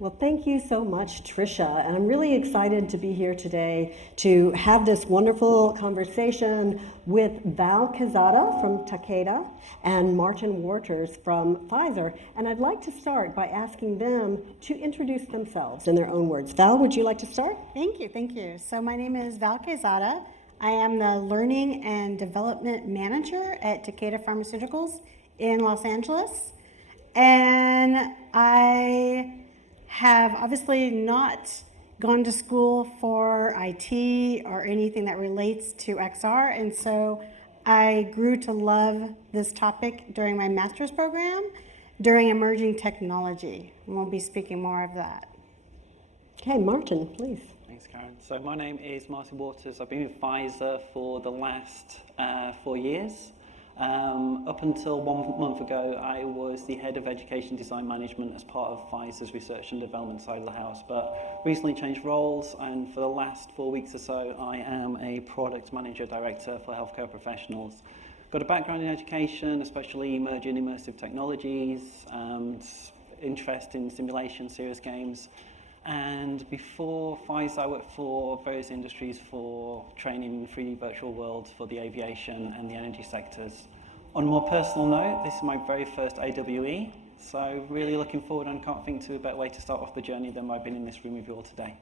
Well, thank you so much, Tricia. And I'm really excited to be here today to have this wonderful conversation with Val Quezada from Takeda and Martin Warters from Pfizer. And I'd like to start by asking them to introduce themselves in their own words. Val, would you like to start? Thank you. So my name is Val Quezada. I am the Learning and Development Manager at Takeda Pharmaceuticals in Los Angeles. And I have obviously not gone to school for IT or anything that relates to XR, and so I grew to love this topic during my master's program during emerging technology. And we'll be speaking more of that. Okay, Martin, please. Thanks, Karen. So my name is Martin Warters. I've been with Pfizer for the last 4 years. Up until 1 month ago, I was the head of education design management as part of Pfizer's research and development side of the house, but recently changed roles, and for the last 4 weeks or so, I am a product manager director for healthcare professionals. Got a background in education, especially emerging immersive technologies, and interest in simulation, serious games. And before Pfizer, I worked for various industries for training in 3D virtual worlds for the aviation and the energy sectors. On a more personal note, this is my very first AWE, so really looking forward, and can't think to a better way to start off the journey than by being in this room with you all today.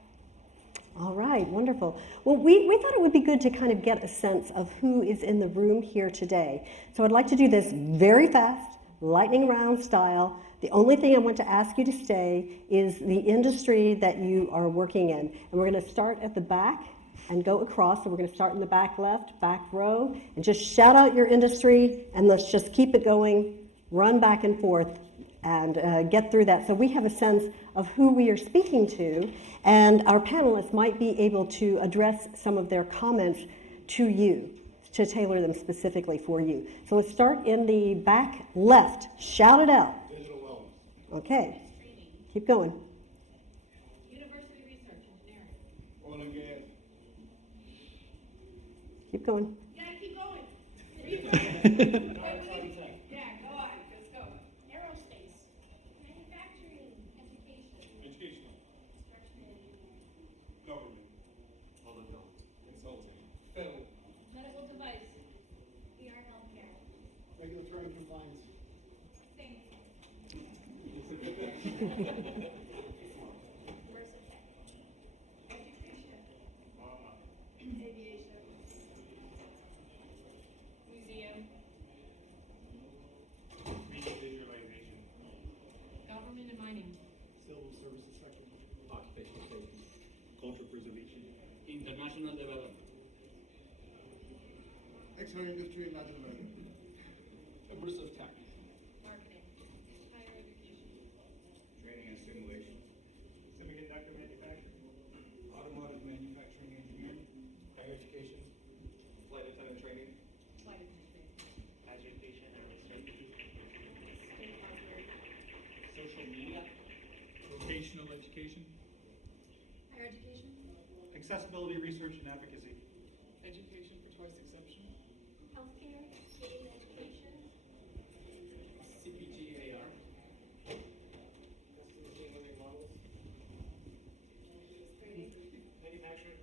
All right, wonderful. Well, we thought it would be good to kind of get a sense of who is in the room here today. So I'd like to do this very fast, lightning round style. The only thing I want to ask you to say is the industry that you are working in. And we're going to start at the back and go across. So we're going to start in the back left, back row, and just shout out your industry, and let's just keep it going, run back and forth, and get through that. So we have a sense of who we are speaking to, and our panelists might be able to address some of their comments to you, to tailor them specifically for you. So let's start in the back left. Shout it out. Okay, keep going. University research engineering. Oil and gas. Keep going. Yeah, keep going. Yeah, go on. Let's go. Aerospace. Manufacturing. Education. Educational. Construction. Government. Public health. Consulting. Federal. Medical device. PR healthcare. Regulatory and compliance. Same. Education. Aviation. Museum. Visualization. Government and mining. Civil services sector. Occupational safety. Cultural preservation. International development. XR industry in Latin America. Immersive tech. Marketing. Higher education. Training and simulation. Semiconductor manufacturing. Automotive manufacturing engineering. Higher education. Flight attendant training. Flight attendant. Education and research. State hardware. Social media. Vocational education. Higher education. Accessibility research and advocacy. Education for twice exception. Healthcare. Game education. CPGAR. Custom machine learning models. Training. Manufacturing.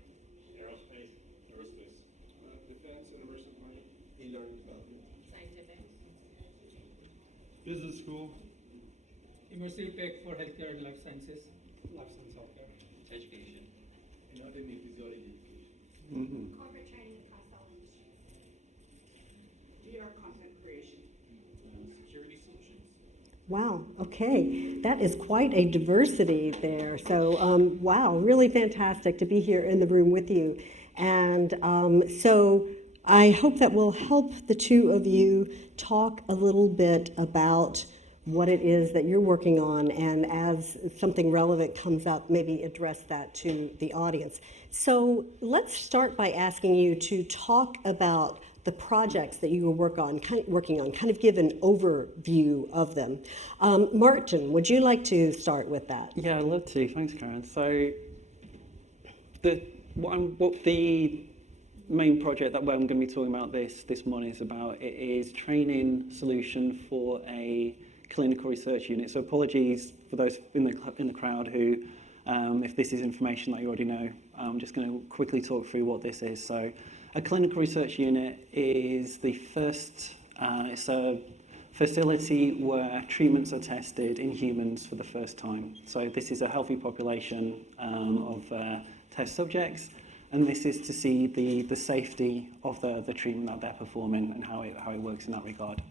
Aerospace. Defense and immersive learning. E-learning development. Scientific. Business school. Immersive tech for healthcare and life sciences. Life science healthcare. Education. Anatomy, physiology education. Corporate training across all industries. VR content creation. Security solutions. Wow, okay. That is quite a diversity there. So, wow, really fantastic to be here in the room with you. And so I hope that will help the two of you talk a little bit about what it is that you're working on, and as something relevant comes up, maybe address that to the audience. So let's start by asking you to talk about the projects that you were working on, kind of give an overview of them. Martin, would you like to start with that? Yeah, I'd love to. Thanks, Karen. So what the main project that I'm going to be talking about this morning is about, it is training solution for a clinical research unit. So apologies for those in the crowd who, if this is information that you already know, I'm just going to quickly talk through what this is. So a clinical research unit is the first, it's a facility where treatments are tested in humans for the first time. So this is a healthy population of test subjects, and this is to see the safety of the treatment that they're performing and how it works in that regard.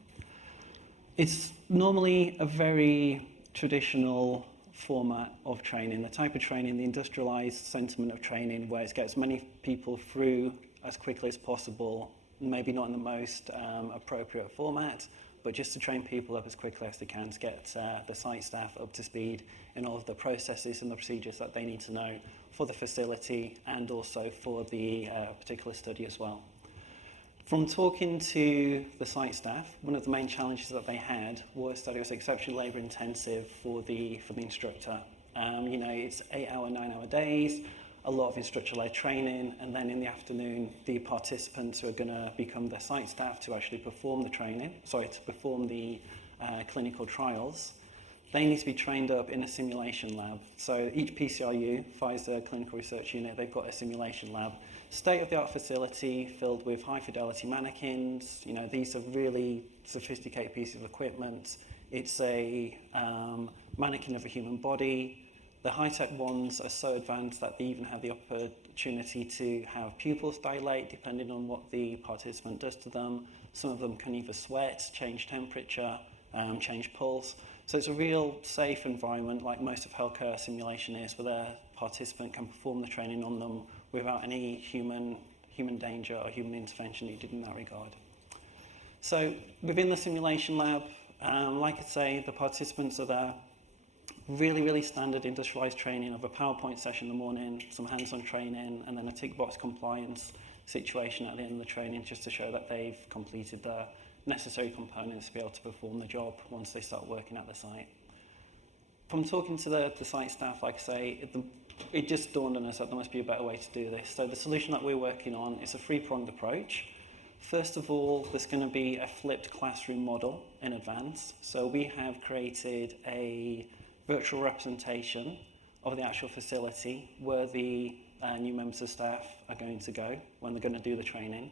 It's normally a very traditional format of training, the type of training, the industrialized sentiment of training, where it gets as many people through as quickly as possible, maybe not in the most appropriate format, but just to train people up as quickly as they can to get the site staff up to speed in all of the processes and the procedures that they need to know for the facility and also for the particular study as well. From talking to the site staff, one of the main challenges that they had was that it was exceptionally labour intensive for the instructor. You know, it's 8-hour, 9-hour days, a lot of instructor-led training, and then in the afternoon, the participants who are going to become the site staff to actually perform the to perform the clinical trials, they need to be trained up in a simulation lab. So each PCRU, Pfizer Clinical Research Unit, they've got a simulation lab. State-of-the-art facility filled with high-fidelity mannequins. You know, these are really sophisticated pieces of equipment. It's a mannequin of a human body. The high-tech ones are so advanced that they even have the opportunity to have pupils dilate depending on what the participant does to them. Some of them can either sweat, change temperature, change pulse. So it's a real safe environment, like most of healthcare simulation is, where the participant can perform the training on them without any human danger or human intervention needed in that regard. So within the simulation lab, like I say, the participants are there. Really, really standard industrialized training of a PowerPoint session in the morning, some hands-on training, and then a tick box compliance situation at the end of the training just to show that they've completed the necessary components to be able to perform the job once they start working at the site. From talking to the site staff, like I say, it just dawned on us that there must be a better way to do this. So the solution that we're working on is a three-pronged approach. First of all, there's going to be a flipped classroom model in advance. So we have created a virtual representation of the actual facility where the new members of staff are going to go when they're going to do the training.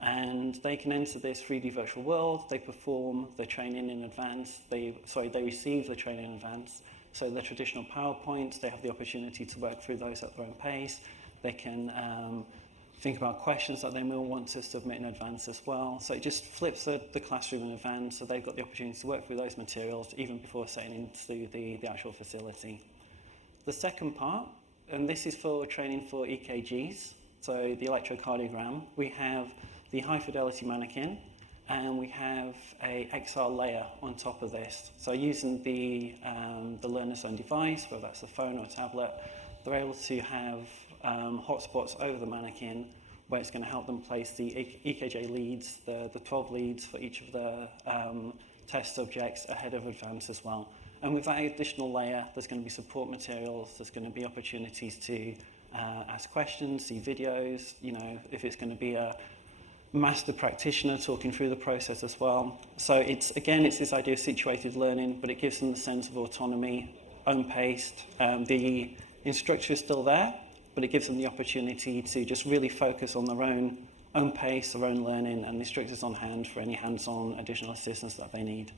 And they can enter this 3D virtual world. They perform the training in advance. They receive the training in advance. So the traditional PowerPoints, they have the opportunity to work through those at their own pace. They can think about questions that they may want to submit in advance as well. So it just flips the classroom in advance, so they've got the opportunity to work through those materials even before setting into the actual facility. The second part, and this is for training for EKGs, so the electrocardiogram, we have the high fidelity mannequin, and we have a XR layer on top of this. So using the learner's own device, whether that's a phone or a tablet, they're able to have hotspots over the mannequin where it's going to help them place the EKG leads, the 12 leads for each of the test subjects ahead of advance as well. And with that additional layer, there's going to be support materials, there's going to be opportunities to ask questions, see videos, you know, if it's going to be a master practitioner talking through the process as well. So it's this idea of situated learning, but it gives them the sense of autonomy, own-paced. The instructor is still there, but it gives them the opportunity to just really focus on their own pace, their own learning, and the instructor's on hand for any hands-on additional assistance that they need.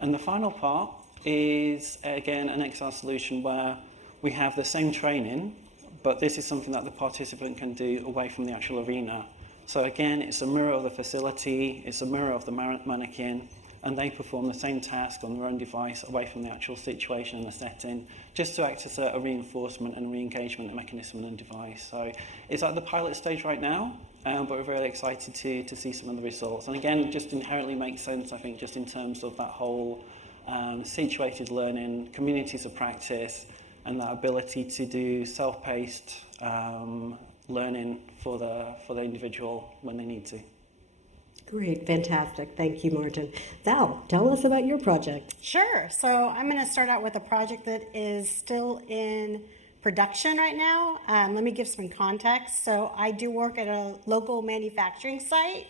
And the final part is, again, an XR solution where we have the same training, but this is something that the participant can do away from the actual arena. So again, it's a mirror of the facility, it's a mirror of the mannequin, and they perform the same task on their own device away from the actual situation and the setting, just to act as a reinforcement and re-engagement mechanism and device. So it's at the pilot stage right now, but we're really excited to see some of the results. And again, it just inherently makes sense, I think, just in terms of that whole situated learning, communities of practice, and that ability to do self-paced learning for the individual when they need to. Great, fantastic. Thank you, Martin. Val, tell us about your project. Sure. So I'm going to start out with a project that is still in production right now. Let me give some context. So I do work at a local manufacturing site.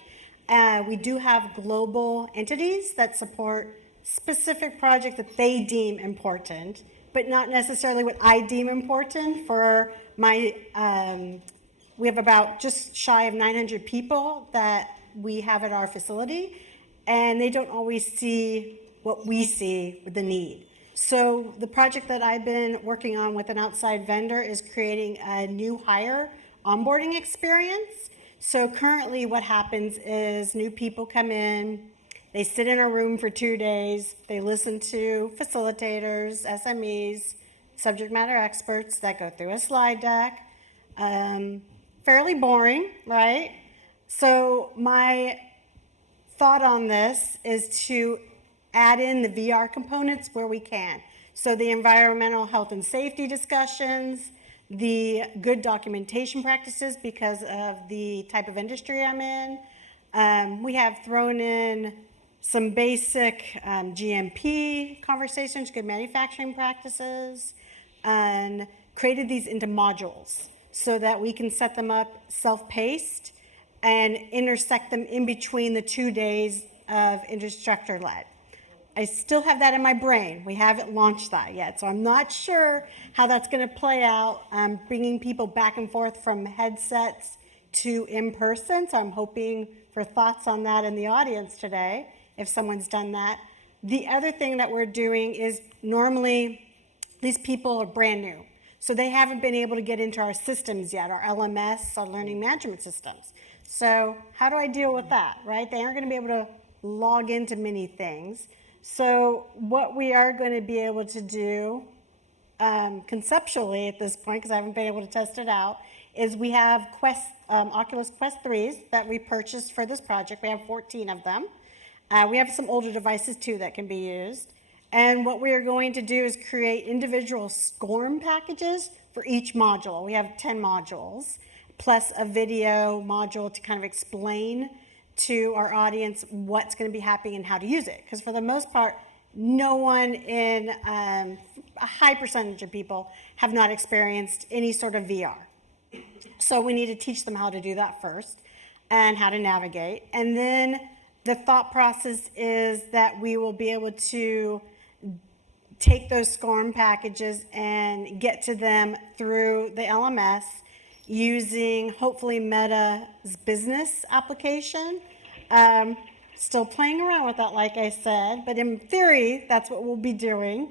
We do have global entities that support specific project that they deem important, but not necessarily what I deem important for my, we have about just shy of 900 people that we have at our facility, and they don't always see what we see with the need. So the project that I've been working on with an outside vendor is creating a new hire onboarding experience. So currently what happens is new people come in, they sit in a room for 2 days, they listen to facilitators, SMEs, subject matter experts that go through a slide deck. Fairly boring, right? So my thought on this is to add in the VR components where we can. So the environmental health and safety discussions, the good documentation practices because of the type of industry I'm in. We have thrown in some basic GMP conversations, good manufacturing practices, and created these into modules so that we can set them up self-paced and intersect them in between the 2 days of instructor-led. I still have that in my brain. We haven't launched that yet, so I'm not sure how that's going to play out, bringing people back and forth from headsets to in-person, so I'm hoping for thoughts on that in the audience today, if someone's done that. The other thing that we're doing is normally these people are brand new, so they haven't been able to get into our systems yet, our LMS, our learning management systems. So how do I deal with that, right? They aren't going to be able to log into many things. So what we are going to be able to do conceptually at this point, because I haven't been able to test it out, is we have Oculus Quest 3s that we purchased for this project. We have 14 of them. We have some older devices too that can be used. And what we are going to do is create individual SCORM packages for each module. We have 10 modules, plus a video module to kind of explain to our audience what's going to be happening and how to use it. Because for the most part, no one in a high percentage of people have not experienced any sort of VR. So we need to teach them how to do that first and how to navigate. And then the thought process is that we will be able to take those SCORM packages and get to them through the LMS using hopefully Meta's business application. Still playing around with that, like I said, but in theory, that's what we'll be doing.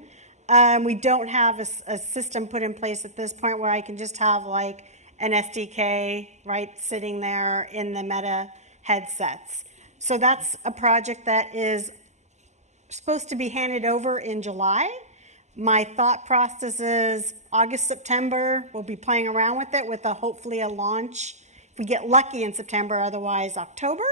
We don't have a system put in place at this point where I can just have like an SDK, right, sitting there in the Meta headsets. So that's a project that is supposed to be handed over in July. My thought process is August, September, we'll be playing around with it with hopefully a launch. If we get lucky in September, otherwise October.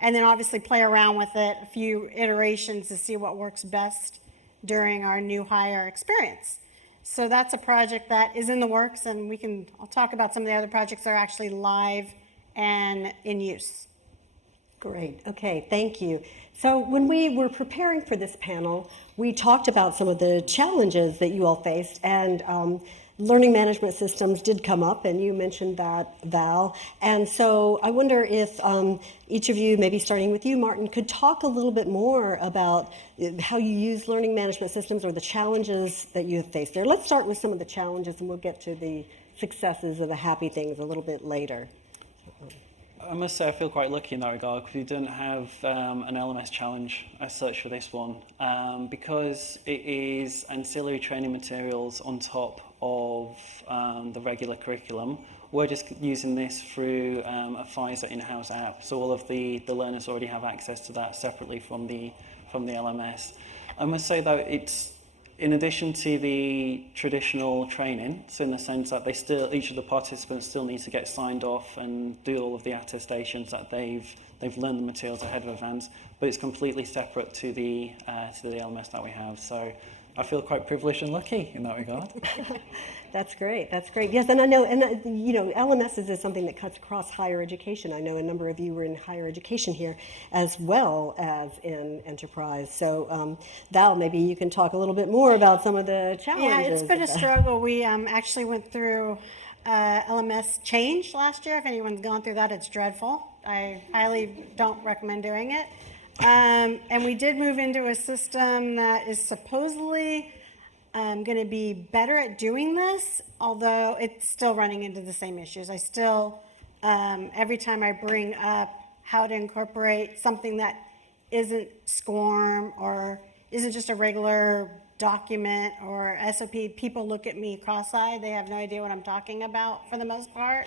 And then obviously play around with it, a few iterations to see what works best during our new hire experience. So that's a project that is in the works, and I'll talk about some of the other projects that are actually live and in use. Great. Okay, thank you. So when we were preparing for this panel, we talked about some of the challenges that you all faced, and learning management systems did come up, and you mentioned that, Val. And so I wonder if each of you, maybe starting with you, Martin, could talk a little bit more about how you use learning management systems or the challenges that you have faced there. Let's start with some of the challenges, and we'll get to the successes or the happy things a little bit later. I must say I feel quite lucky in that regard because we didn't have an LMS challenge as such for this one because it is ancillary training materials on top of the regular curriculum. We're just using this through a Pfizer in-house app, so all of the learners already have access to that separately from the LMS. I must say though, it's in addition to the traditional training, so in the sense that each of the participants still need to get signed off and do all of the attestations that they've learned the materials ahead of advance, but it's completely separate to the LMS that we have. So I feel quite privileged and lucky in that regard. That's great. That's great. Yes, and I know, LMSs is something that cuts across higher education. I know a number of you were in higher education here as well as in enterprise. So, Val, maybe you can talk a little bit more about some of the challenges. Yeah, it's been a struggle. We actually went through LMS change last year. If anyone's gone through that, it's dreadful. I highly don't recommend doing it. And we did move into a system that is supposedly going to be better at doing this, although it's still running into the same issues. I still, every time I bring up how to incorporate something that isn't SCORM or isn't just a regular document or SOP, people look at me cross-eyed. They have no idea what I'm talking about for the most part.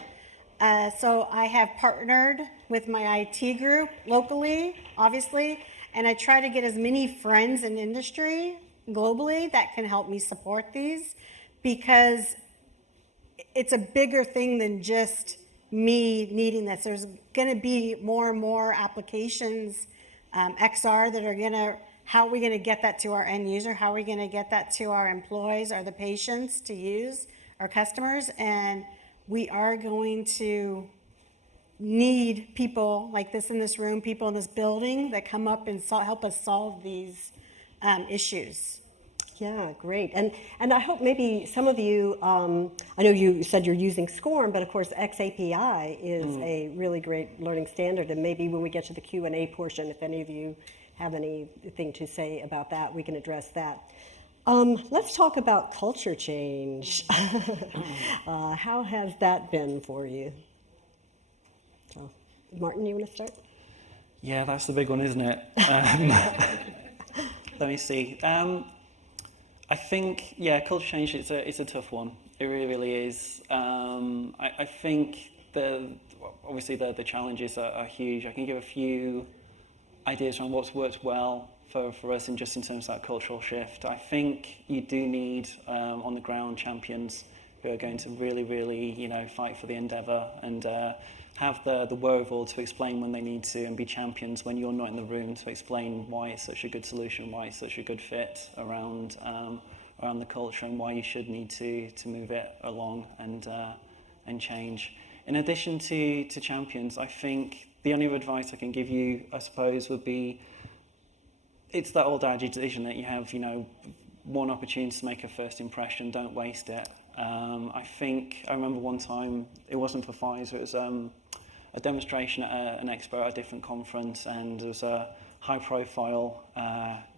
So I have partnered with my IT group locally, obviously, and I try to get as many friends in industry globally that can help me support these, because it's a bigger thing than just me needing this. There's going to be more and more applications, XR, that are going to, how are we going to get that to our end user? How are we going to get that to our employees or the patients to use, our customers? And we are going to need people like this in this room, people in this building that come up and help us solve these issues. Yeah, great. And I hope maybe some of you, I know you said you're using SCORM, but of course XAPI is a really great learning standard. And maybe when we get to the Q&A portion, if any of you have anything to say about that, we can address that. Let's talk about culture change. How has that been for you? So, Martin, you want to start? Yeah, that's the big one, isn't it? Let me see. I think, yeah, culture change is a tough one. It really, really is. I think obviously the challenges are huge. I can give a few ideas on what's worked well for us in just in terms of that cultural shift. I think you do need on the ground champions who are going to really, really, fight for the endeavour and have the wherewithal to explain when they need to and be champions when you're not in the room to explain why it's such a good solution, why it's such a good fit around the culture and why you should need to move it along and change. In addition to champions, I think the only advice I can give you, I suppose, would be it's that old adage, isn't it? You have, one opportunity to make a first impression, don't waste it. I remember one time, it wasn't for Pfizer, it was a demonstration at an expo at a different conference, and there was a high-profile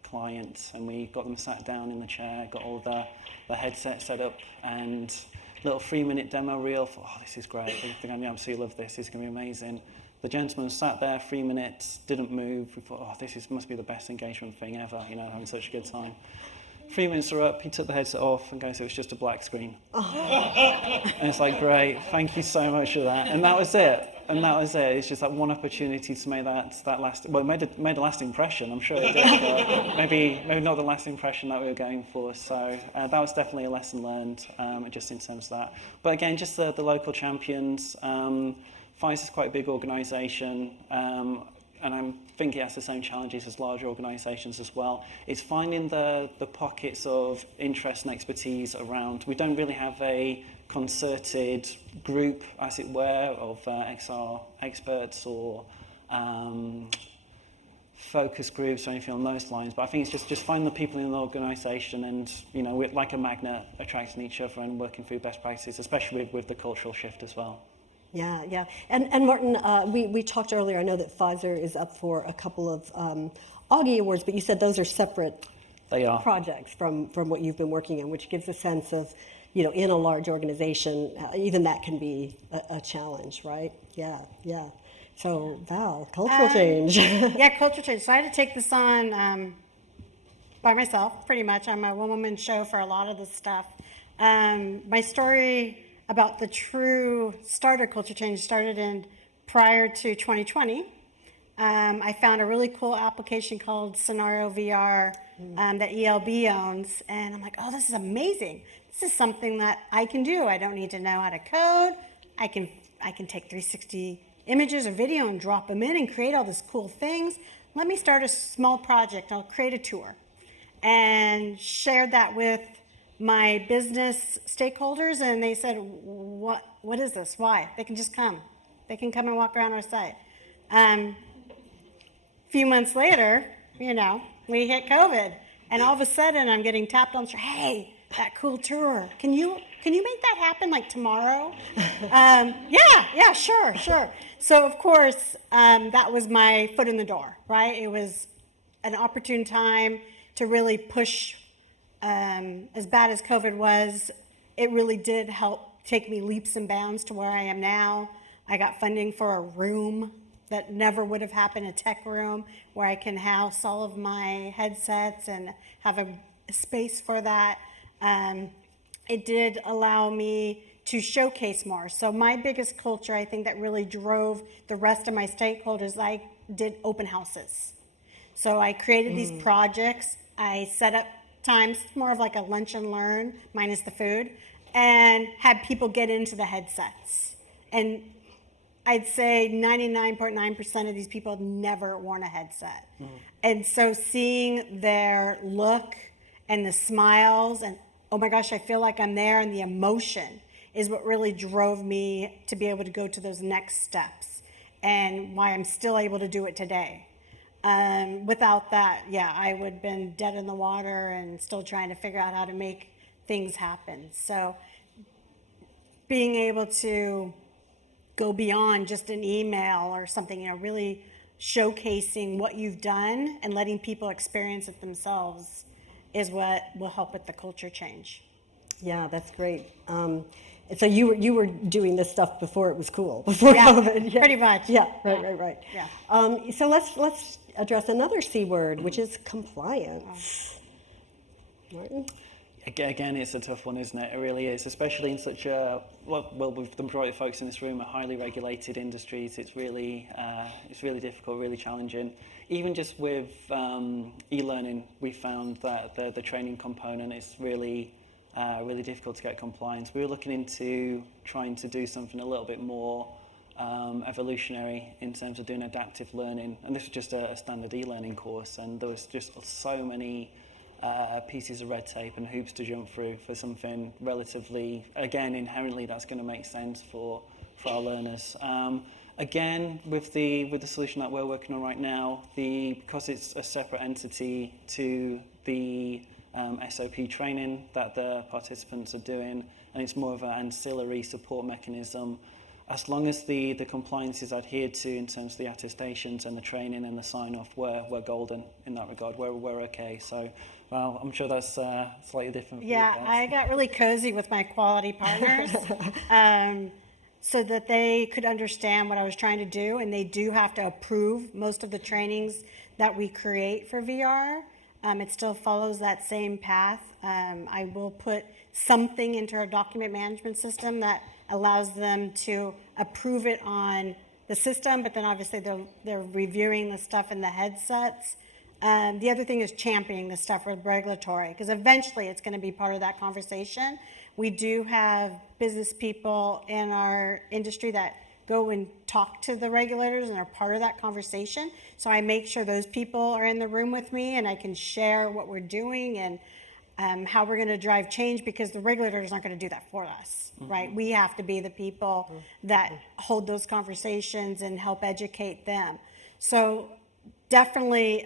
client, and we got them sat down in the chair, got all the headset set up, and little 3-minute demo reel. This is great. I think I absolutely love this. It's going to be amazing. The gentleman sat there 3 minutes, didn't move. We thought, must be the best engagement thing ever, having such a good time. 3 minutes are up, he took the headset off and goes, it was just a black screen. And it's like, great, thank you so much for that. And that was it. It's just that one opportunity to make that last, well, it made a last impression, I'm sure it did, but maybe not the last impression that we were going for. So that was definitely a lesson learned, just in terms of that. But again, just the local champions. Pfizer's quite a big organisation, and I think it has the same challenges as larger organisations as well. It's finding the pockets of interest and expertise around. We don't really have a concerted group, as it were, of XR experts or focus groups or anything on those lines. But I think it's just finding the people in the organisation and, we're like a magnet attracting each other and working through best practices, especially with the cultural shift as well. Yeah. And Martin, we talked earlier, I know that Pfizer is up for a couple of Augie Awards, but you said those are separate projects from what you've been working on, which gives a sense of, in a large organization, even that can be a challenge, right? Yeah. So Val, cultural change. Yeah, cultural change. So I had to take this on by myself, pretty much. I'm a one-woman show for a lot of this stuff. My story about the true starter culture change started in prior to 2020. I found a really cool application called Scenario VR that ELB owns, and I'm like, oh, this is amazing. This is something that I can do. I don't need to know how to code. I can take 360 images or video and drop them in and create all these cool things. Let me start a small project. I'll create a tour, and shared that with my business stakeholders, and they said, what is this? Why? They can just come. They can come and walk around our site. A few months later, we hit COVID, and all of a sudden I'm getting tapped on the shoulder, hey, that cool tour. Can you make that happen like tomorrow? Yeah, sure. So of course, that was my foot in the door, right? It was an opportune time to really push. As bad as COVID was, it really did help take me leaps and bounds to where I am now. I got funding for a room that never would have happened, a tech room where I can house all of my headsets and have a space for that. It did allow me to showcase more. So my biggest culture, I think, that really drove the rest of my stakeholders, I did open houses. So I created these projects. I set up times, more of like a lunch and learn, minus the food, and had people get into the headsets. And I'd say 99.9% of these people had never worn a headset. And so seeing their look and the smiles and, oh my gosh, I feel like I'm there, and the emotion is what really drove me to be able to go to those next steps and why I'm still able to do it today. Without that, I would have been dead in the water and still trying to figure out how to make things happen. So being able to go beyond just an email or something, really showcasing what you've done and letting people experience it themselves is what will help with the culture change. Yeah, that's great. And so you were doing this stuff before it was cool, before Yeah, COVID. pretty much. Yeah, right. Yeah. So let's address another C word, which is compliance. Martin? Again, it's a tough one, isn't it? It really is, especially in such a, with the majority of folks in this room are highly regulated industries. It's really difficult, really challenging. Even just with e-learning, we found that the training component is really difficult to get compliance. We were looking into trying to do something a little bit more evolutionary in terms of doing adaptive learning, and this was just a standard e-learning course, and there was just so many pieces of red tape and hoops to jump through for something relatively, again, inherently that's going to make sense for our learners. Again, with the solution that we're working on right now, because it's a separate entity to the SOP training that the participants are doing, and it's more of an ancillary support mechanism. As long as the compliance is adhered to in terms of the attestations and the training and the sign-off, we're golden in that regard. We're okay. So, well, I'm sure that's slightly different. Yeah, I got really cozy with my quality partners so that they could understand what I was trying to do, and they do have to approve most of the trainings that we create for VR. It still follows that same path. I will put something into our document management system that allows them to approve it on the system, but then obviously they're reviewing the stuff in the headsets. The other thing is championing the stuff with regulatory, because eventually it's going to be part of that conversation. We do have business people in our industry that go and talk to the regulators and are part of that conversation. So I make sure those people are in the room with me, and I can share what we're doing and how we're going to drive change, because the regulators aren't going to do that for us, right? We have to be the people that hold those conversations and help educate them. So definitely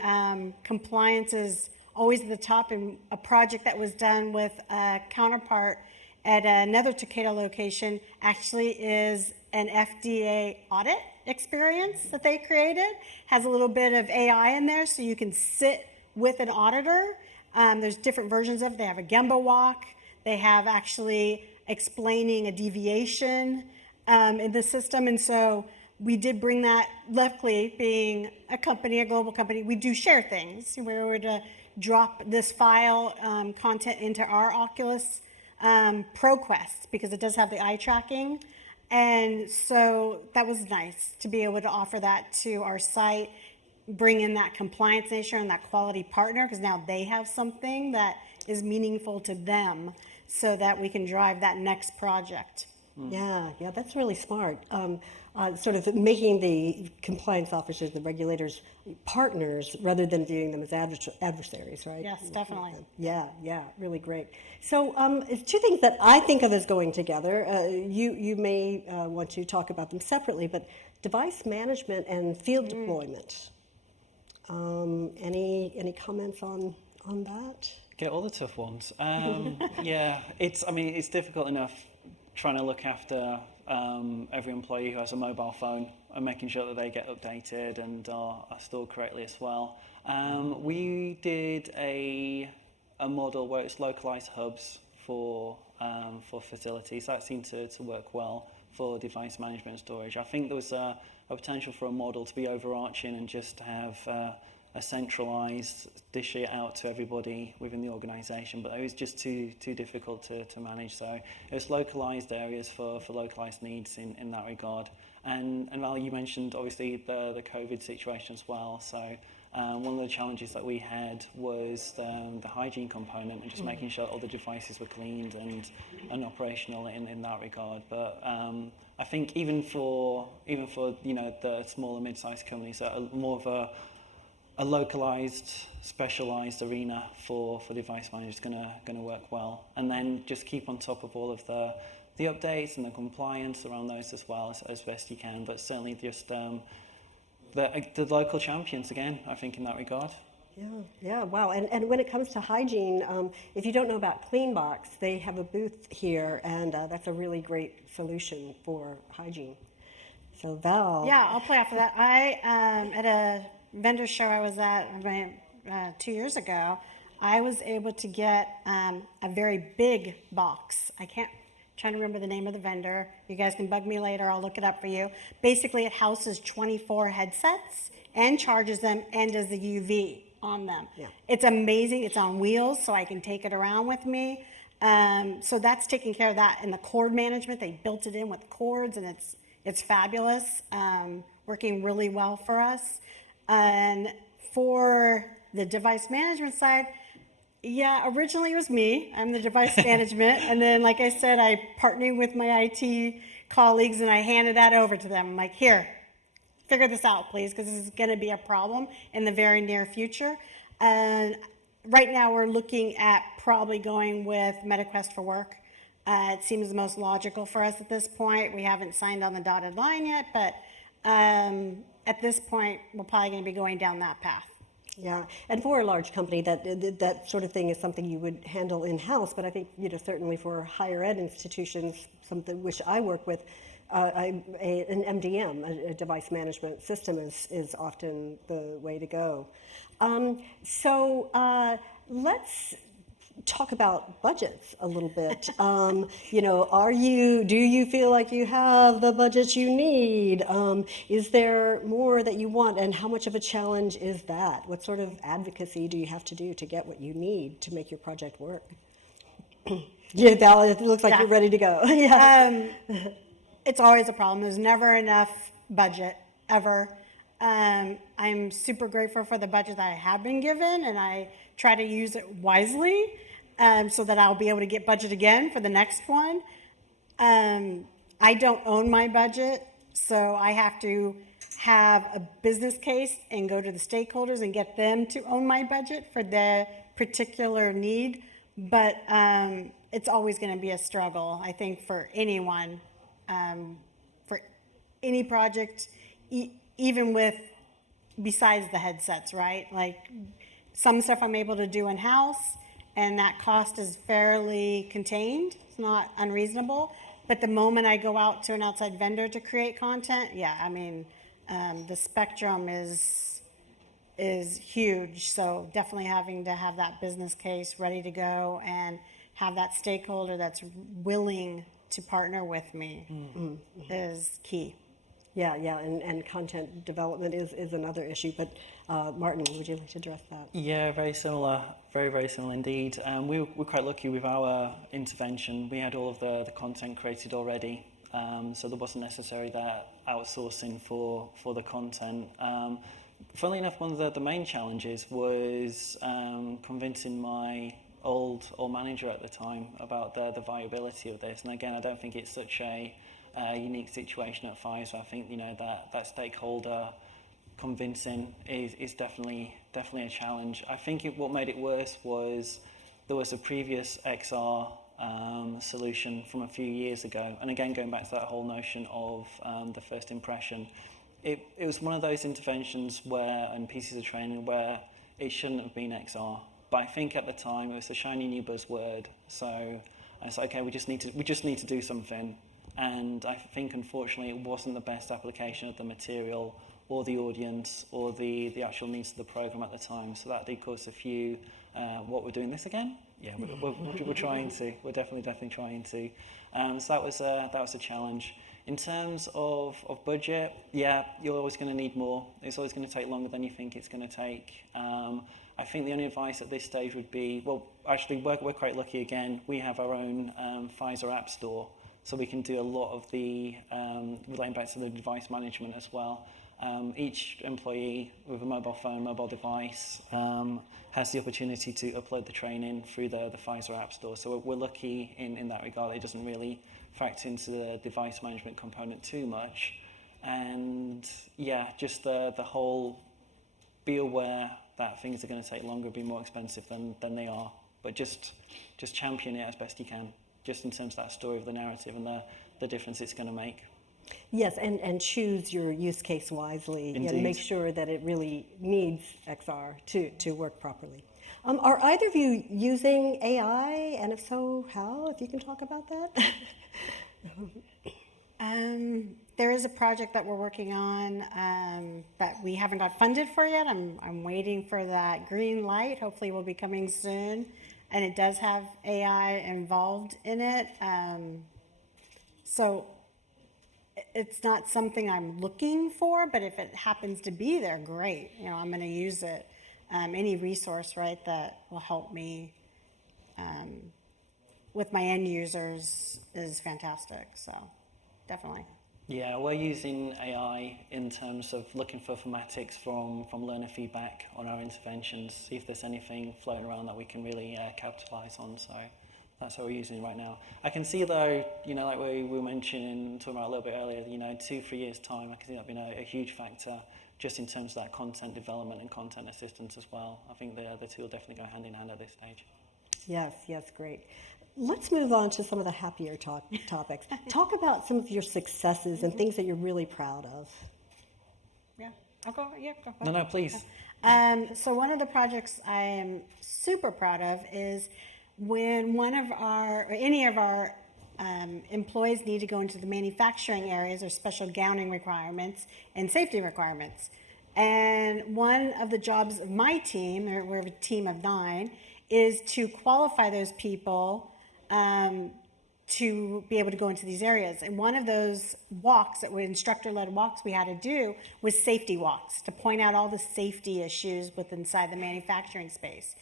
compliance is always at the top, and a project that was done with a counterpart at another Takeda location actually is an FDA audit experience that they created. Has a little bit of AI in there, so you can sit with an auditor. There's different versions of it. They have a Gemba walk. They have actually explaining a deviation in the system. And so we did bring that, luckily being a company, a global company, we do share things. We were to drop this file content into our Oculus ProQuest, because it does have the eye tracking. And so that was nice to be able to offer that to our site, bring in that compliance nature and that quality partner, because now they have something that is meaningful to them so that we can drive that next project. Yeah, that's really smart. Sort of making the compliance officers, the regulators, partners rather than viewing them as adversaries, right? Yes, definitely. Yeah, really great. So two things that I think of as going together. You may want to talk about them separately, but device management and field deployment. Any comments on on that? Get all the tough ones. Yeah, it's difficult enough trying to look after every employee who has a mobile phone and making sure that they get updated and are stored correctly as well. We did a model where it's localized hubs for facilities. That seemed to work well for device management and storage. I think there was a potential for a model to be overarching and just have a centralized, dish it out to everybody within the organization, but it was just too difficult to manage. So it was localized areas for localized needs in that regard. And Val, you mentioned obviously the COVID situation as well. So one of the challenges that we had was the hygiene component and just making sure all the devices were cleaned and operational in that regard. But I think even for the smaller mid-sized companies that are more of a localized, specialized arena for device managers is gonna work well. And then just keep on top of all of the updates and the compliance around those as well as best you can. But certainly just the local champions again, I think, in that regard. Yeah, wow. And when it comes to hygiene, if you don't know about CleanBox, they have a booth here, and that's a really great solution for hygiene. So Val. Yeah, I'll play off of that. I at a vendor show I was at 2 years ago, I was able to get a very big box. Trying to remember the name of the vendor. You guys can bug me later, I'll look it up for you. Basically, it houses 24 headsets and charges them and does the UV on them. Yeah. It's amazing. It's on wheels, so I can take it around with me. So that's taking care of that. And the cord management, they built it in with cords, and it's fabulous. Working really well for us. And for the device management side, yeah, originally it was me. I'm the device management. And then, like I said, I partnered with my IT colleagues and I handed that over to them. I'm like, here, figure this out, please, because this is going to be a problem in the very near future. And right now we're looking at probably going with MetaQuest for Work. It seems the most logical for us at this point. We haven't signed on the dotted line yet, but at this point, we're probably going to be going down that path. Yeah, and for a large company, that sort of thing is something you would handle in-house. But I think certainly for higher ed institutions, something which I work with, an MDM, a device management system, is often the way to go. So let's talk about budgets a little bit. Do you feel like you have the budget you need? Is there more that you want, and how much of a challenge is that? What sort of advocacy do you have to do to get what you need to make your project work? Yeah, Val, it looks like you're ready to go. Yeah. It's always a problem. There's never enough budget, ever. I'm super grateful for the budget that I have been given, and I try to use it wisely so that I'll be able to get budget again for the next one. I don't own my budget, so I have to have a business case and go to the stakeholders and get them to own my budget for their particular need. But it's always going to be a struggle, I think, for anyone, for any project, even with besides the headsets, right? Like some stuff I'm able to do in-house, and that cost is fairly contained. It's not unreasonable. But the moment I go out to an outside vendor to create content, the spectrum is huge. So definitely having to have that business case ready to go and have that stakeholder that's willing to partner with me is key. Yeah, and content development is another issue. But Martin, would you like to address that? Yeah, very similar, very similar indeed. We're quite lucky with our intervention. We had all of the content created already, so there wasn't necessarily that outsourcing for the content. Funnily enough, one of the main challenges was convincing my old manager at the time about the viability of this. And again, I don't think it's such a unique situation at Pfizer. I think that stakeholder convincing is definitely a challenge. I think what made it worse was there was a previous XR solution from a few years ago, and again going back to that whole notion of the first impression. It was one of those interventions and pieces of training where it shouldn't have been XR. But I think at the time it was a shiny new buzzword. So I said, okay, we just need to do something. And I think, unfortunately, it wasn't the best application of the material or the audience or the actual needs of the program at the time. So that did cause a few, what, we're doing this again? Yeah, we're trying to. We're definitely trying to. So that was a challenge. In terms of budget, yeah, you're always going to need more. It's always going to take longer than you think it's going to take. I think the only advice at this stage would be, well, actually, we're quite lucky again. We have our own Pfizer app store, so we can do a lot of the relating back to the device management as well. Each employee with a mobile phone, mobile device, has the opportunity to upload the training through the Pfizer app store. So we're lucky in that regard. It doesn't really factor into the device management component too much. And yeah, just the whole, be aware that things are going to take longer, be more expensive than they are. But just champion it as best you can, just in terms of that story of the narrative and the difference it's going to make. Yes, and choose your use case wisely. Indeed. And make sure that it really needs XR to work properly. Are either of you using AI? And if so, how? If you can talk about that. There is a project that we're working on that we haven't got funded for yet. I'm waiting for that green light. Hopefully, it will be coming soon. And it does have AI involved in it. So it's not something I'm looking for, but if it happens to be there, great. You know, I'm going to use it. Any resource, right, that will help me with my end users is fantastic. So, definitely. Yeah, we're using AI in terms of looking for thematics from learner feedback on our interventions, see if there's anything floating around that we can really capitalize on. So that's what we're using right now. I can see though, you know, like we were mentioning, talking about a little bit earlier, you know, 2-3 years time, I can see that being a huge factor just in terms of that content development and content assistance as well. I think the two will definitely go hand in hand at this stage. Yes, great. Let's move on to some of the happier topics. Talk about some of your successes and things that you're really proud of. Yeah, I'll go. Yeah, go. No, please. So one of the projects I am super proud of is when any of our employees need to go into the manufacturing areas or special gowning requirements and safety requirements. And one of the jobs of my team, we're a team of 9, is to qualify those people to be able to go into these areas. And one of those walks that were instructor-led walks we had to do was safety walks to point out all the safety issues inside the manufacturing space.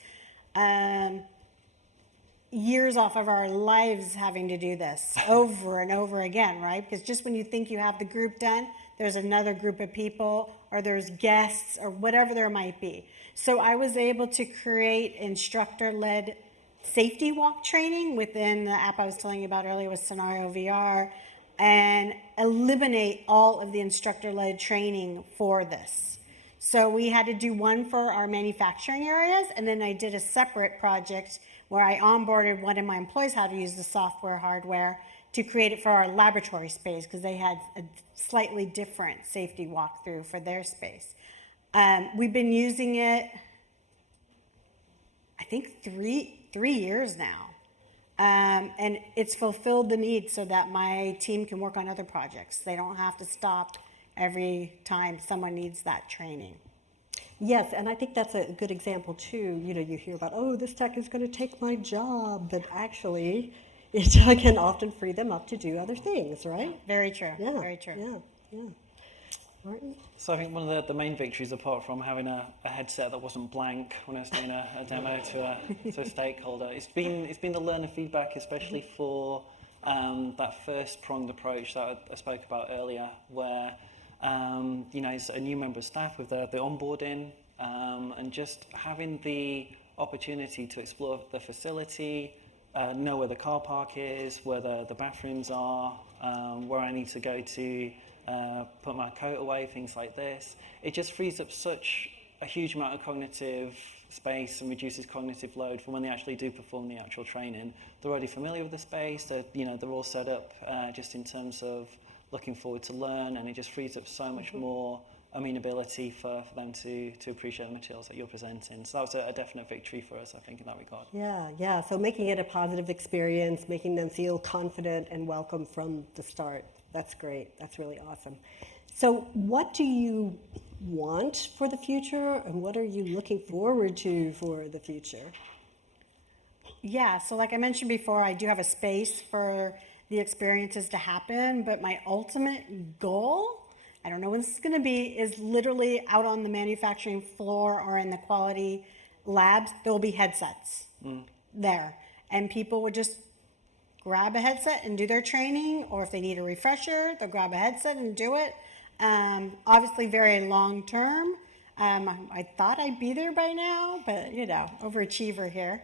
Years off of our lives having to do this over and over again, right? Because just when you think you have the group done, there's another group of people or there's guests or whatever there might be. So I was able to create instructor-led safety walk training within the app I was telling you about earlier with Scenario VR and eliminate all of the instructor-led training for this. So we had to do one for our manufacturing areas, and then I did a separate project where I onboarded one of my employees how to use the software, hardware, to create it for our laboratory space because they had a slightly different safety walkthrough for their space. We've been using it, I think, three years now. And it's fulfilled the need so that my team can work on other projects. They don't have to stop every time someone needs that training. Yes, and I think that's a good example too. You know, you hear about, oh, this tech is going to take my job, but actually it can often free them up to do other things, right? Very true. Yeah, Very true. Yeah. Martin? So I think one of the main victories, apart from having a headset that wasn't blank when I was doing a demo to a stakeholder, it's been the learner feedback, especially for that first pronged approach that I spoke about earlier, where you know, it's a new member of staff with the onboarding and just having the opportunity to explore the facility, know where the car park is, where the bathrooms are, where I need to go to put my coat away, things like this. It just frees up such a huge amount of cognitive space and reduces cognitive load for when they actually do perform the actual training. They're already familiar with the space, they're all set up just in terms of looking forward to learn, and it just frees up so much more amenability for them to appreciate the materials that you're presenting. So that was a definite victory for us, I think, in that regard. Yeah. So making it a positive experience, making them feel confident and welcome from the start. That's great. That's really awesome. So what do you want for the future, and what are you looking forward to for the future? Yeah, so like I mentioned before, I do have a space for the experiences to happen, but my ultimate goal, I don't know when this is going to be, is literally out on the manufacturing floor or in the quality labs, there will be headsets there. And people would just grab a headset and do their training, or if they need a refresher, they'll grab a headset and do it. Obviously very long term. I thought I'd be there by now, but overachiever here.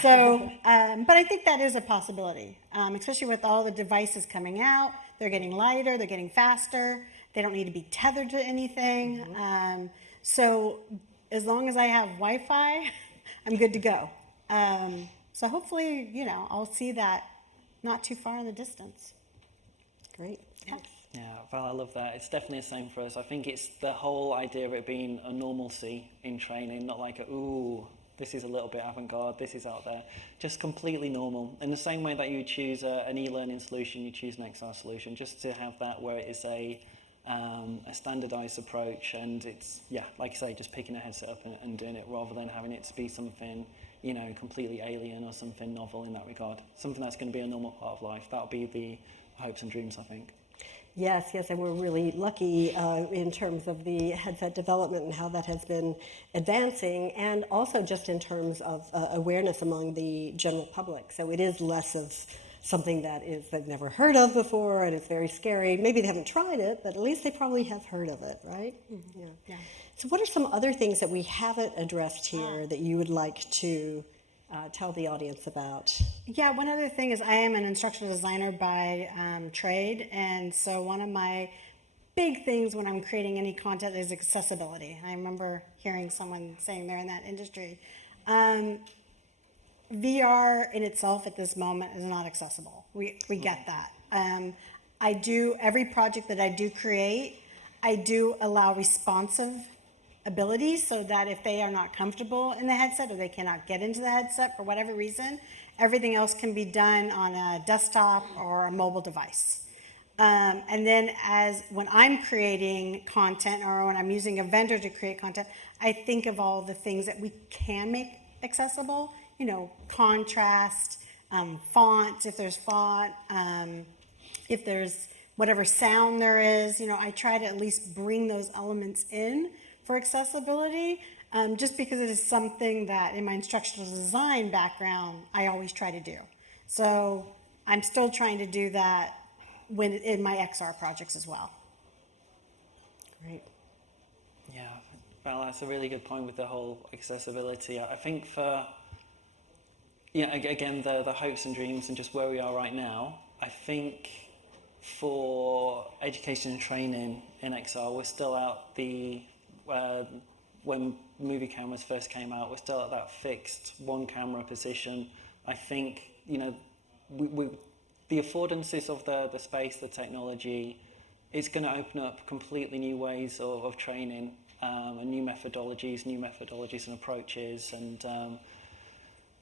So, but I think that is a possibility, especially with all the devices coming out. They're getting lighter, they're getting faster. They don't need to be tethered to anything. So as long as I have Wi-Fi, I'm good to go. So hopefully, I'll see that not too far in the distance. Great. Yeah. Yeah, Val, I love that. It's definitely the same for us. I think it's the whole idea of it being a normalcy in training, not like this is a little bit avant-garde, this is out there. Just completely normal. In the same way that you choose an e-learning solution, you choose an XR solution, just to have that where it is a standardized approach, and it's, like I say, just picking a headset up and doing it, rather than having it to be something, completely alien or something novel in that regard. Something that's going to be a normal part of life. That'll be the hopes and dreams, I think. Yes, and we're really lucky in terms of the headset development and how that has been advancing, and also just in terms of awareness among the general public. So it is less of something that they've never heard of before, and it's very scary. Maybe they haven't tried it, but at least they probably have heard of it, right? Mm-hmm. Yeah. So what are some other things that we haven't addressed here that you would like to tell the audience about? Yeah, one other thing is I am an instructional designer by trade, and so one of my big things when I'm creating any content is accessibility. I remember hearing someone saying they're in that industry. VR in itself at this moment is not accessible. We get that. Every project that I do create, I do allow responsive abilities, so that if they are not comfortable in the headset or they cannot get into the headset for whatever reason, everything else can be done on a desktop or a mobile device. And then when I'm creating content, or when I'm using a vendor to create content, I think of all the things that we can make accessible, contrast, font, if there's font, if there's whatever sound there is, I try to at least bring those elements in for accessibility, just because it is something that in my instructional design background, I always try to do. So I'm still trying to do that in my XR projects as well. Great. Yeah, Val, that's a really good point with the whole accessibility. I think again, the hopes and dreams and just where we are right now, I think for education and training in XR, we're still out when movie cameras first came out, we're still at that fixed one camera position. I think, the affordances of the space, the technology, is going to open up completely new ways of training, and new methodologies and approaches, and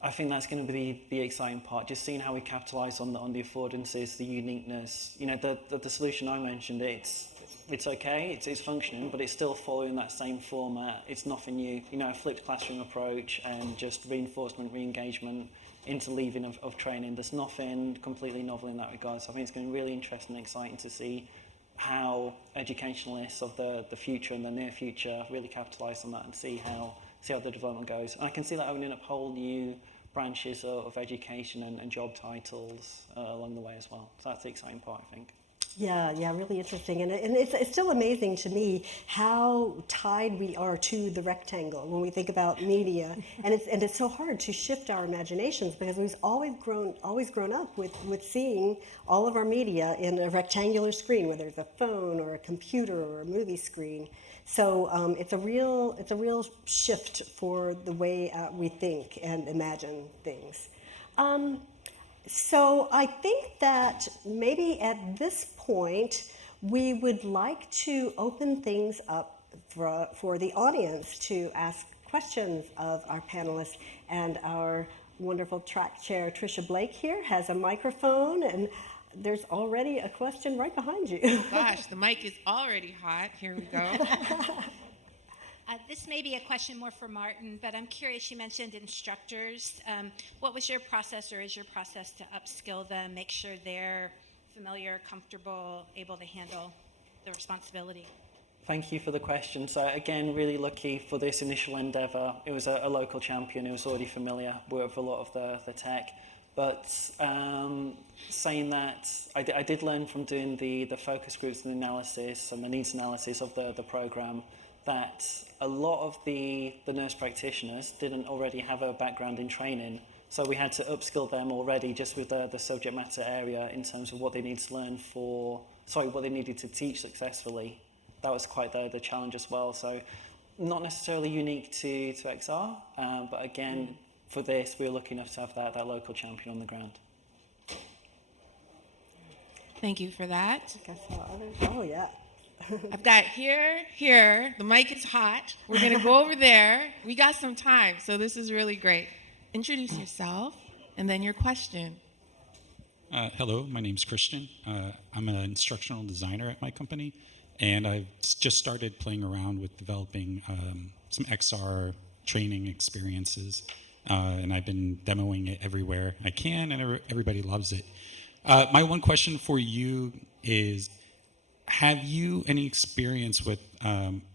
I think that's going to be the exciting part, just seeing how we capitalise on the affordances, the uniqueness. The solution I mentioned, it's okay, it's functioning, but it's still following that same format. It's nothing new. A flipped classroom approach and just reinforcement, re-engagement, interleaving of training. There's nothing completely novel in that regard. So I think it's going to be really interesting and exciting to see how educationalists of the future and the near future really capitalise on that and see how the development goes. And I can see that opening up whole new branches of education and job titles along the way as well. So that's the exciting part, I think. Yeah, really interesting. And it's still amazing to me how tied we are to the rectangle when we think about media. And it's so hard to shift our imaginations, because we've always grown up with seeing all of our media in a rectangular screen, whether it's a phone or a computer or a movie screen. So it's a real shift for the way we think and imagine things. So I think that maybe at this point we would like to open things up for the audience to ask questions of our panelists. And our wonderful track chair, Tricia Blake here, has a microphone, and there's already a question right behind you. Gosh, the mic is already hot. Here we go. This may be a question more for Martin, but I'm curious, you mentioned instructors. What was your process, or is your process, to upskill them, make sure they're familiar, comfortable, able to handle the responsibility? Thank you for the question. So again, really lucky for this initial endeavour. It was a local champion who was already familiar with a lot of the tech. But saying that, I did learn from doing the focus groups and the analysis and the needs analysis of the programme that a lot of the nurse practitioners didn't already have a background in training. So we had to upskill them already just with the subject matter area in terms of what they need to learn what they needed to teach successfully. That was quite the challenge as well. So not necessarily unique to XR, but again, for this, we were lucky enough to have that local champion on the ground. Thank you for that. Oh, yeah. I've got here. The mic is hot. We're going to go over there. We got some time, so this is really great. Introduce yourself and then your question. Hello, my name's Christian. I'm an instructional designer at my company, and I've just started playing around with developing some XR training experiences, and I've been demoing it everywhere I can, and everybody loves it. My one question for you is, have you any experience with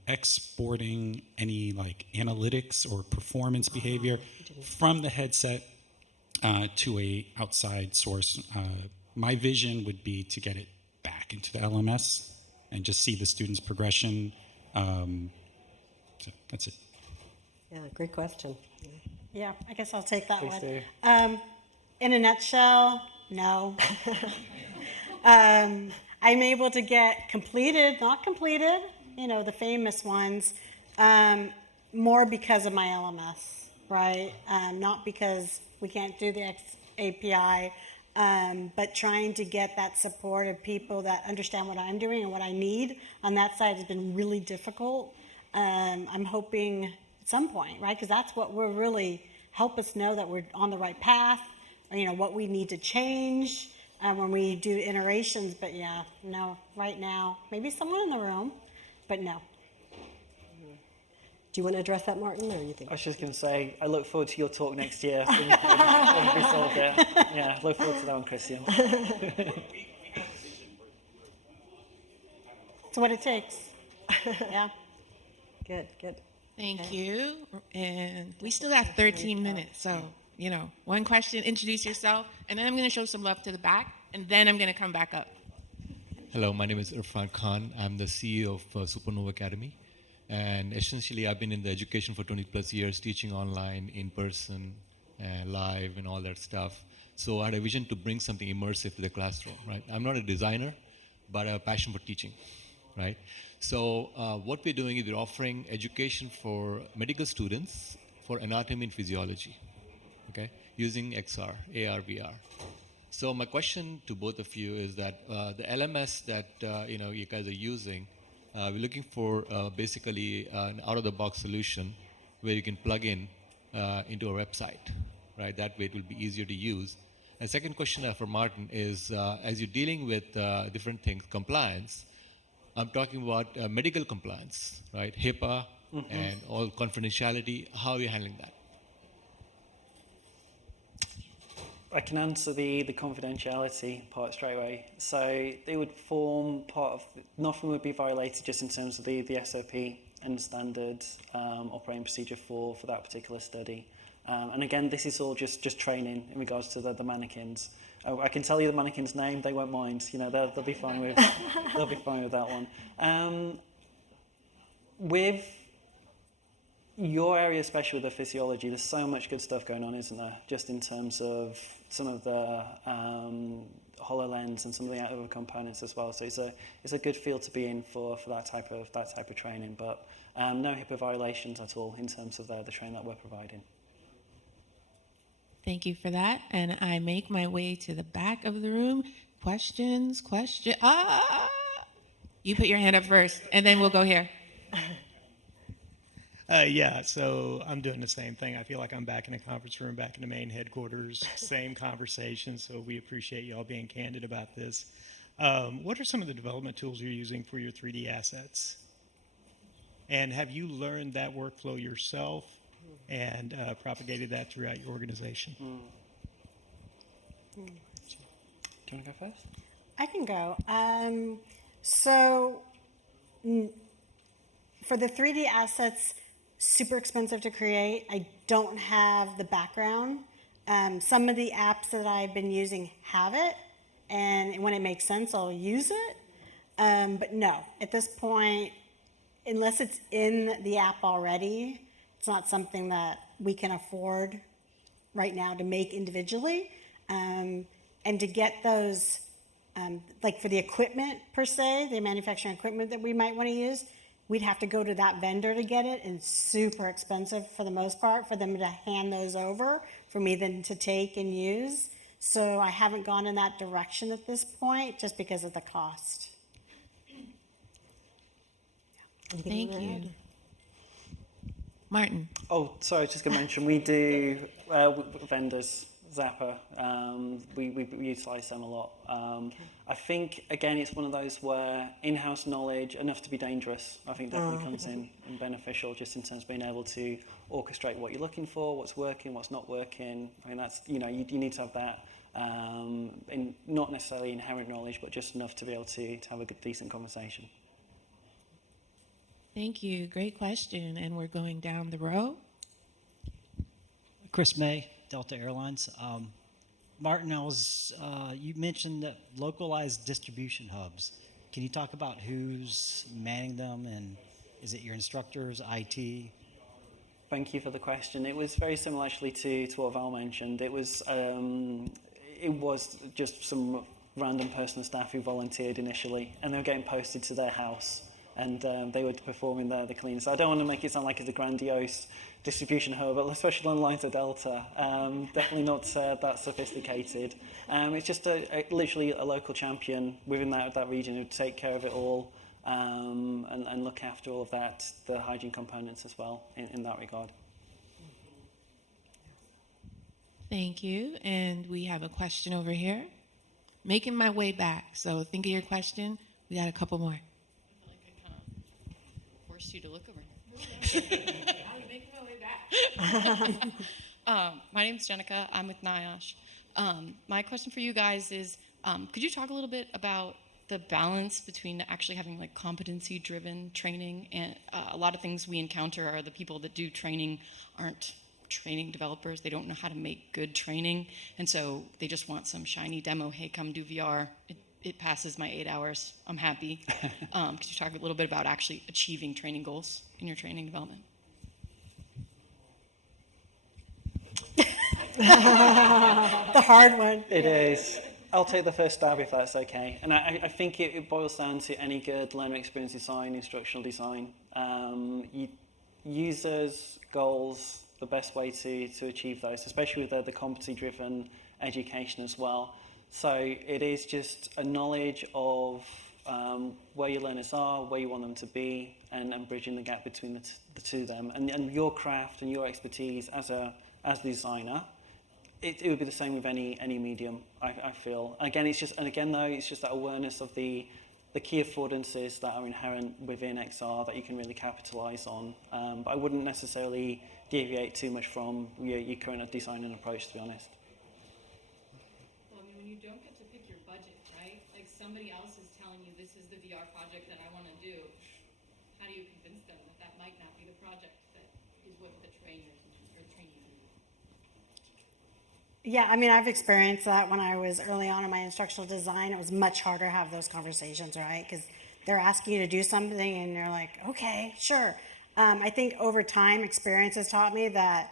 exporting any like analytics or performance behavior from the headset to a outside source? My vision would be to get it back into the LMS and just see the students' progression. So that's it. Yeah, great question. Yeah, I guess I'll take that Please one. do. In a nutshell, no. I'm able to get completed, not completed, the famous ones, more because of my LMS, right? Not because we can't do the API, but trying to get that support of people that understand what I'm doing and what I need on that side has been really difficult. I'm hoping at some point, right? Because that's what will really help us know that we're on the right path, or, what we need to change when we do iterations. But yeah, no, right now, maybe someone in the room, but no. Do you want to address that, Martin, or you think? I was just going to say, I look forward to your talk next year. When we solved it. Yeah, look forward to that one, Christian. It's what it takes. Yeah. Good. Thank you. And we still got 13 minutes, so, one question, introduce yourself, and then I'm going to show some love to the back, and then I'm going to come back up. Hello, my name is Irfan Khan. I'm the CEO of Supernova Academy. And essentially, I've been in the education for 20 plus years, teaching online, in person, live, and all that stuff. So I had a vision to bring something immersive to the classroom, right? I'm not a designer, but I have a passion for teaching, right? So what we're doing is we're offering education for medical students for anatomy and physiology, okay, using XR, AR, VR. So my question to both of you is that the LMS that you guys are using, we're looking for basically an out-of-the-box solution where you can plug in into a website, right? That way it will be easier to use. And second question for Martin is, as you're dealing with different things, compliance, I'm talking about medical compliance, right? HIPAA and all confidentiality. How are you handling that? I can answer the confidentiality part straight away. So they would form part of, nothing would be violated just in terms of the SOP and standard operating procedure for that particular study. And again, this is all just training in regards to the mannequins. I can tell you the mannequin's name; they won't mind. They'll be fine with that one. With your area, especially with the physiology, there's so much good stuff going on, isn't there? Just in terms of some of the HoloLens and some of the other components as well. So it's a good field to be in for that type of training. But no HIPAA violations at all in terms of the training that we're providing. Thank you for that. And I make my way to the back of the room. Questions? You put your hand up first, and then we'll go here. Yeah, so I'm doing the same thing. I feel like I'm back in a conference room, back in the main headquarters, same conversation. So we appreciate you all being candid about this. What are some of the development tools you're using for your 3D assets? And have you learned that workflow yourself and propagated that throughout your organization? Do you want to go first? I can go. So for the 3D assets, super expensive to create. I don't have the background. Some of the apps that I've been using have it, and when it makes sense, I'll use it. But no, at this point, unless it's in the app already, it's not something that we can afford right now to make individually. And to get those, like for the equipment per se, the manufacturing equipment that we might want to use, we'd have to go to that vendor to get it, and super expensive for the most part for them to hand those over for me then to take and use. So I haven't gone in that direction at this point just because of the cost. Thank you. Martin. Oh, sorry, I was just going to mention, we do vendors, Zappa. We utilise them a lot. I think, again, it's one of those where in-house knowledge, enough to be dangerous, I think definitely comes in and beneficial, just in terms of being able to orchestrate what you're looking for, what's working, what's not working. I mean, that's, you need to have that, not necessarily inherent knowledge, but just enough to be able to have a good, decent conversation. Thank you. Great question. And we're going down the row. Chris May, Delta Airlines. Martin, you mentioned that localized distribution hubs. Can you talk about who's manning them, and is it your instructors, IT? Thank you for the question. It was very similar actually to what Val mentioned. It was just some random person staff who volunteered initially, and they were getting posted to their house, and they were performing the cleaning. So I don't want to make it sound like it's a grandiose distribution hub, but especially on lines of Delta, definitely not that sophisticated. It's just literally a local champion within that region who would take care of it all, and look after all of that, the hygiene components as well in that regard. Thank you. And we have a question over here. Making my way back. So think of your question. We got a couple more. I feel like I kind of forced you to look over. I was making my way back. My name's Jenica. I'm with NIOSH. My question for you guys is, could you talk a little bit about the balance between actually having like competency-driven training, and a lot of things we encounter are the people that do training aren't training developers. They don't know how to make good training, and so they just want some shiny demo. Hey, come do VR. It passes my 8 hours. I'm happy. Could you talk a little bit about actually achieving training goals in your training development? The hard one. It is. I'll take the first stab if that's okay. And I think it boils down to any good learner experience design, instructional design. Users' goals, the best way to achieve those, especially with the competency-driven education as well. So it is just a knowledge of where your learners are, where you want them to be, and bridging the gap between the two of them. And your craft and your expertise as a designer, it would be the same with any medium, I feel. Again, it's just that awareness of the key affordances that are inherent within XR that you can really capitalize on. But I wouldn't necessarily deviate too much from your current design and approach, to be honest. Well, I mean, when you don't get to pick your budget, right? Like somebody else is telling you this is the VR project that I want to do. How do you convince them that might not be the project that is what the trainers or training do? Yeah, I mean, I've experienced that when I was early on in my instructional design. It was much harder to have those conversations, right? Because they're asking you to do something and you're like, okay, sure. I think over time, experience has taught me that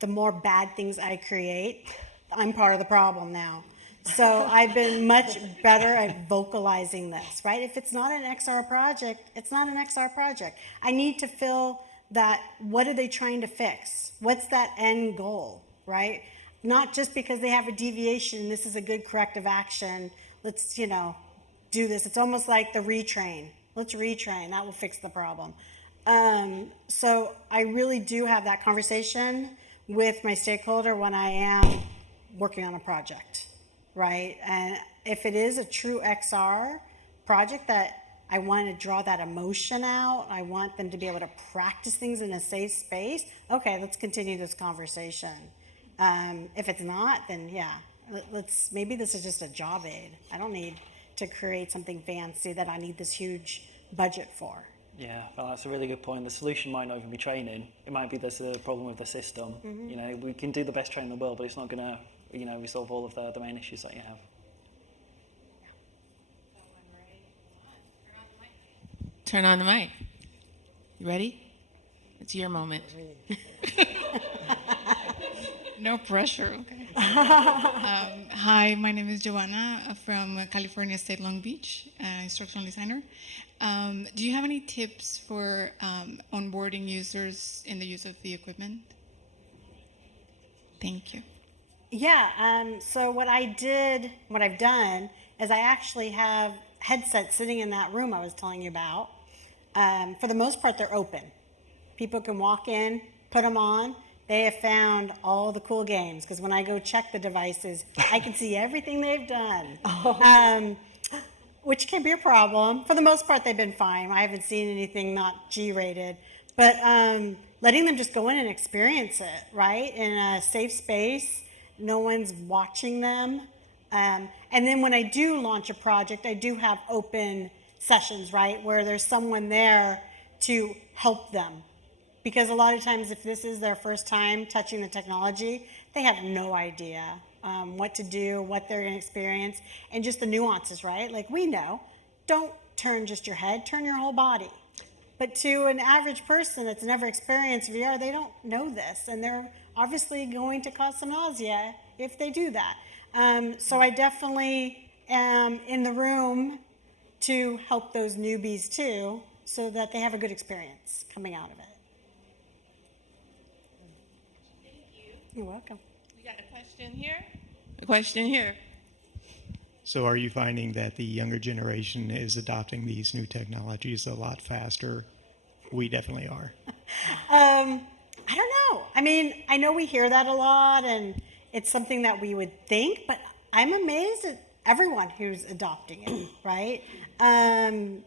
the more bad things I create, I'm part of the problem now. So I've been much better at vocalizing this, right? If it's not an XR project, it's not an XR project. I need to feel that, what are they trying to fix? What's that end goal, right? Not just because they have a deviation, this is a good corrective action, let's, do this. It's almost like the retrain. Let's retrain, that will fix the problem. So I really do have that conversation with my stakeholder when I am working on a project, right? And if it is a true XR project that I want to draw that emotion out, I want them to be able to practice things in a safe space, okay, let's continue this conversation. If it's not, then yeah, maybe this is just a job aid. I don't need to create something fancy that I need this huge budget for. Yeah, well, that's a really good point. The solution might not even be training. It might be there's a problem with the system. You know, we can do the best training in the world, but it's not going to, you know, resolve all of the main issues that you have. Turn on the mic. You ready? It's your moment. No pressure, okay. Hi, my name is Joanna from California State Long Beach, instructional designer. Do you have any tips for onboarding users in the use of the equipment? Thank you. Yeah, so what I've done is I actually have headsets sitting in that room I was telling you about. For the most part, they're open. People can walk in, put them on. They have found all the cool games, because when I go check the devices, I can see everything they've done, which can be a problem. For the most part, they've been fine. I haven't seen anything not G-rated. But letting them just go in and experience it, right, in a safe space, no one's watching them. And then when I do launch a project, I do have open sessions, right, where there's someone there to help them. Because a lot of times, if this is their first time touching the technology, they have no idea what to do, what they're going to experience, and just the nuances, right? Like we know, don't turn just your head, turn your whole body. But to an average person that's never experienced VR, they don't know this, and they're obviously going to cause some nausea if they do that. So I definitely am in the room to help those newbies too, so that they have a good experience coming out of it. You're welcome. We got a question here. A question here. So are you finding that the younger generation is adopting these new technologies a lot faster? We definitely are. I don't know. I mean, I know we hear that a lot, and it's something that we would think, but I'm amazed at everyone who's adopting it, right? I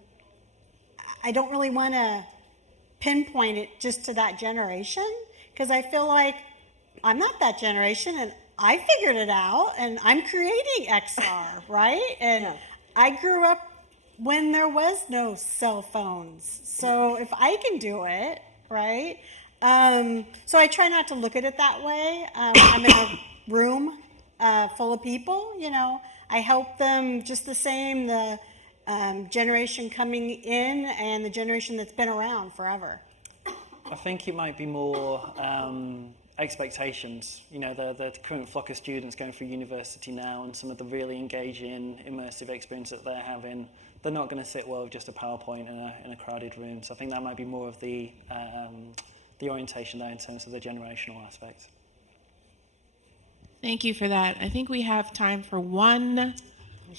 don't really want to pinpoint it just to that generation, because I feel like I'm not that generation, and I figured it out, and I'm creating XR, right? And yeah. I grew up when there was no cell phones, so if I can do it, right? So I try not to look at it that way. I'm in a room full of people, you know. I help them just the same, the generation coming in and the generation that's been around forever. I think it might be more expectations. You know, the current flock of students going through university now, and some of the really engaging, immersive experience that they're having, they're not going to sit well with just a PowerPoint in a crowded room. So I think that might be more of the orientation there in terms of the generational aspect. Thank you for that. I think we have time for one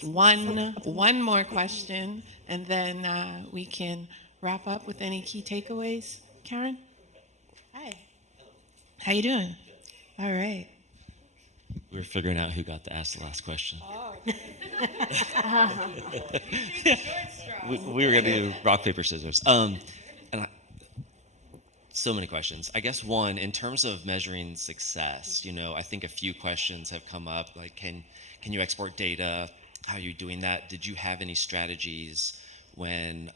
more question, and then we can wrap up with any key takeaways. Karen? Hi. How you doing? All right. We're figuring out who got to ask the last question. Oh. we were going to do rock, paper, scissors. So many questions. I guess one, in terms of measuring success, you know, I think a few questions have come up, like can you export data? How are you doing that? Did you have any strategies when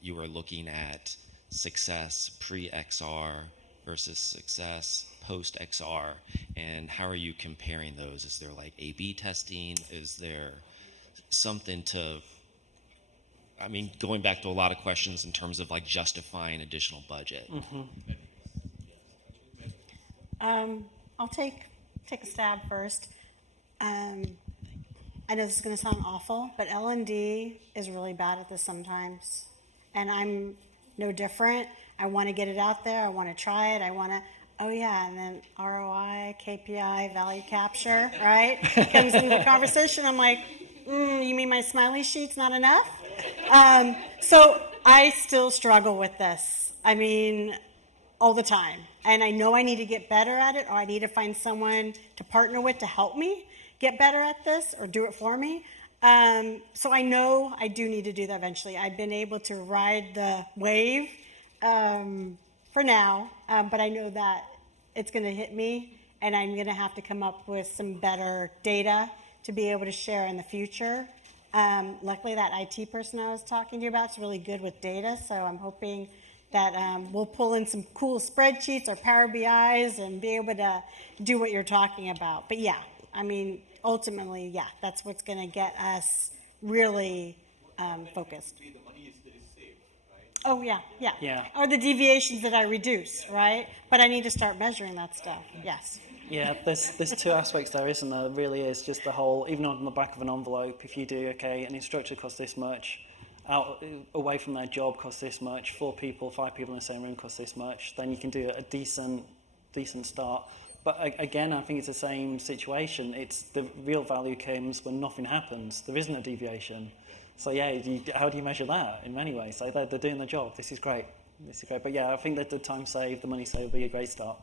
you were looking at success pre-XR versus success post-XR? And how are you comparing those? Is there like A/B testing? Is there something to, I mean, going back to a lot of questions in terms of like justifying additional budget. Mm-hmm. I'll take a stab first. I know this is going to sound awful, but L&D is really bad at this sometimes, and I'm no different. I want to get it out there. I want to try it. I want to, oh yeah, and then ROI, KPI, value capture, right? Comes into the conversation. I'm like, you mean my smiley sheet's not enough? So I still struggle with this. I mean, all the time. And I know I need to get better at it, or I need to find someone to partner with to help me get better at this or do it for me. So I know I do need to do that eventually. I've been able to ride the wave for now, but I know that it's going to hit me, and I'm going to have to come up with some better data to be able to share in the future. Luckily, that IT person I was talking to you about is really good with data, so I'm hoping that we'll pull in some cool spreadsheets or Power BIs and be able to do what you're talking about. But yeah, I mean, ultimately, yeah, that's what's going to get us really focused. Oh, yeah, yeah. Yeah. Or the deviations that I reduce, right? But I need to start measuring that stuff, yes. Yeah, there's two aspects there, isn't there? There really is just the whole, even on the back of an envelope, if you do, okay, an instructor costs this much, out away from their job costs this much, 5 people in the same room costs this much, then you can do a decent start. But again, I think it's the same situation. It's the real value comes when nothing happens. There isn't a deviation. So yeah, how do you measure that in many ways? So they're doing their job. This is great. But yeah, I think that the time saved, the money saved would be a great start.